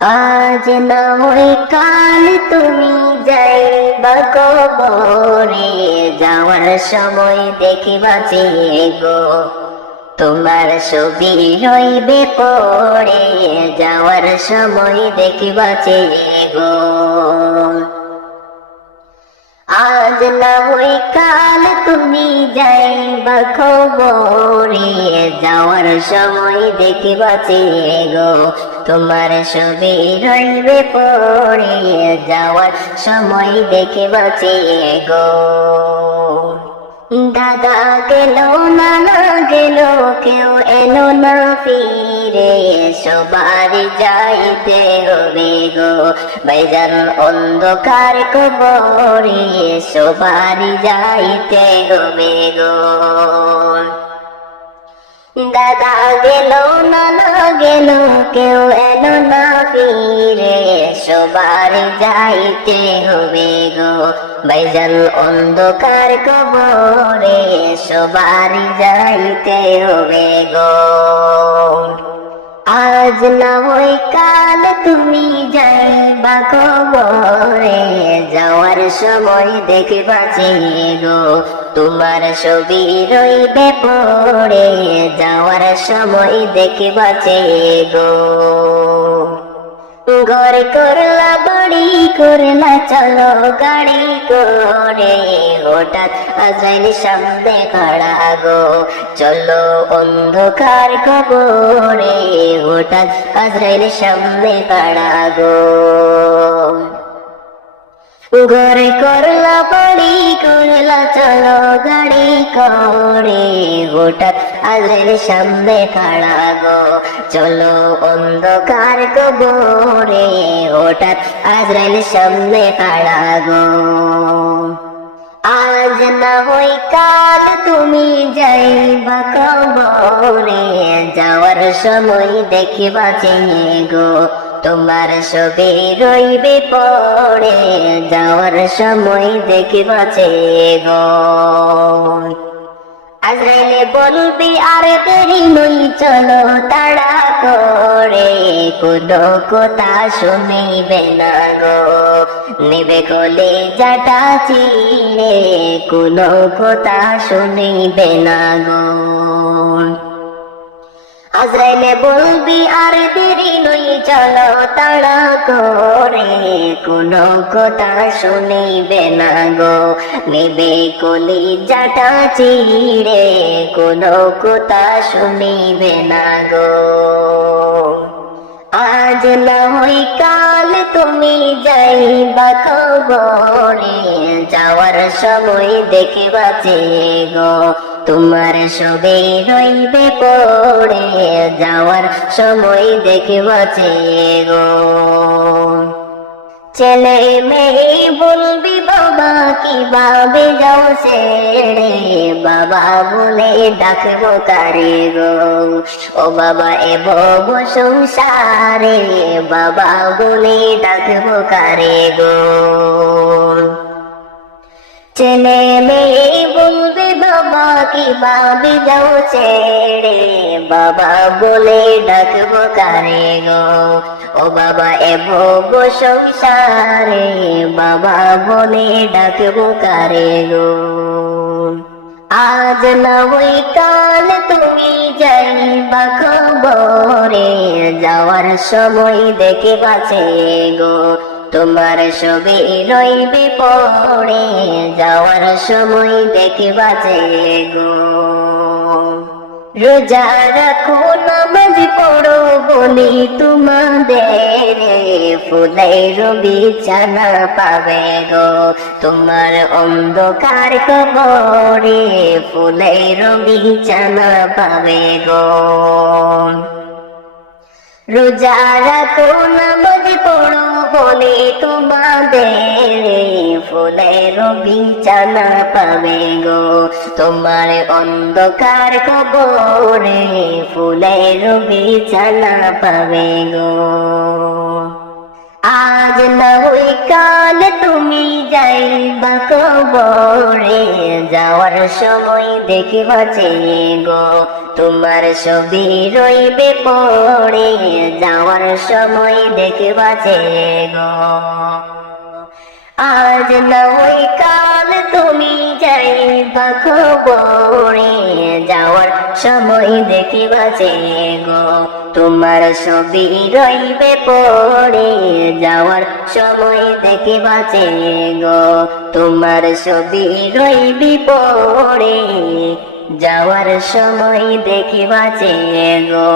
আজ না হয় কাল তুমি যাইবা কবরে, যাওয়ার সময় দেখিবা যে গো তোমার ছবি রইবে পড়ে, যাওয়ার সময় দেখিবা যে গো। আজ না হয় কাল তুমি যাইবা খবরে, যাওয়ার সময় দেখিবা যে গো তোমার ছবি রইবে পড়ে, যাওয়ার সময় দেখিবা যে গো। দাদা গেল নানা গেল কেউ এলো না ফিরে, সবার যাইতে হবে গো ভাইজান অন্ধকার কবরে, সবার যাইতে হবে গো। দাদা গেল নানা গেল কেউ এলো না ফিরে, সবার যাইতে হবে গো ভাইজান অন্ধকার কবরে, সবার যাইতে হবে গো। আজ না হয় কাল তুমি যাইবা কবরে, যাওয়ার সময় দেখিবা যে গো তোমার ছবি রইবে পড়ে, যাওয়ার সময় দেখিবা যে গো। ঘর করলা বাড়ি করলা চলো গাড়ি করে, হঠাৎ আজাইল সামনে খাড়া গো চলো অন্ধকার কবরে, হঠাৎ আজরাইল সামনে খাড়া গো। ঘরে করলা বাড়ি করলা চলো গাড়ি করে, হঠাৎ আজরাইল সামনে খাড়া গো চলো অন্ধকার কবরে, হঠাৎ আজরাইল সামনে খাড়া গো। আজ না হয় কাল তুমি যাইবা কবরে, যাওয়ার সময় দেখিবা যে গো তোমার ছবি রইবে পড়ে, যাওয়ার সময় দেখিবা যে গো। আজরাইলে বলবি আর দেরি নই চলো তাড়া করে, কোনো কথা শুনিবে না গো নেবে গলে যাটা চিরে, কোনো কথা শুনিবে না গো। আজরাইলে বলবি আর দেরি নই চলো তাড়া করে, কোনো কথা শুনিবে না গো নেবে কলি যাটা চিরে, কোনো কথা শুনিবে না গো। আজ না হয় কাল তুমি যাইবা কবরে, যাওয়ার সময় দেখিবা যে গো তোমার ছবি রইবে পড়ে, যাওয়ার সময় দেখিবা যে গো। ছেলে মেয়ে বলবি বাবা কিভাবে যাও ছেড়ে, বাবা বলে ডাকবো কারে গো ও বাবা এ ভব সংসারে, বাবা বলে ডাকবো কারে গো। ছেলে মেয়ে বলবে বাবা কিভাবে যাও ছেড়ে, বাবা বলে ডাকবো কারে গো ও বাবা এ ভব সংসারে, বাবা বলে ডাকবো কারে গো। আজ না হয় কাল তুমি যাইবা কবরে, যাওয়ার সময় দেখিবা যে গো তোমার ছবি রইবে পড়ে, যাওয়ার সময় দেখিবা যে গো। রোজা রাখো নামাজ পড়ো বলি তোমাদের, ফুলের বিছানা পাবে গো তোমার অন্ধকার কবরে, ফুলের বিছানা পাবে গো। রোজা রাখো নামাজ পড়ো বলে তোমাদের, ফুলের বিছানা পাবে গো তোমার অন্ধকার কবরে, ফুলের বিছানা পাবে গো। আজ না হয় কাল তুমি যাইবা কবরে, খবরে যাওয়ার সময় দেখিবা যে গো তোমার ছবি রইবে পড়ে যাওয়ার সময় দেখিবা যে গো আজ না ওই কাল তুমি যাইবা খবরে যাওয়ার সময় দেখিবা যে গো তোমার ছবি রইবে পড়ে যাওয়ার সময় দেখিবা যে গো তোমার ছবি রইবি পড়ে যাওয়ার সময় দেখিবা যে গো।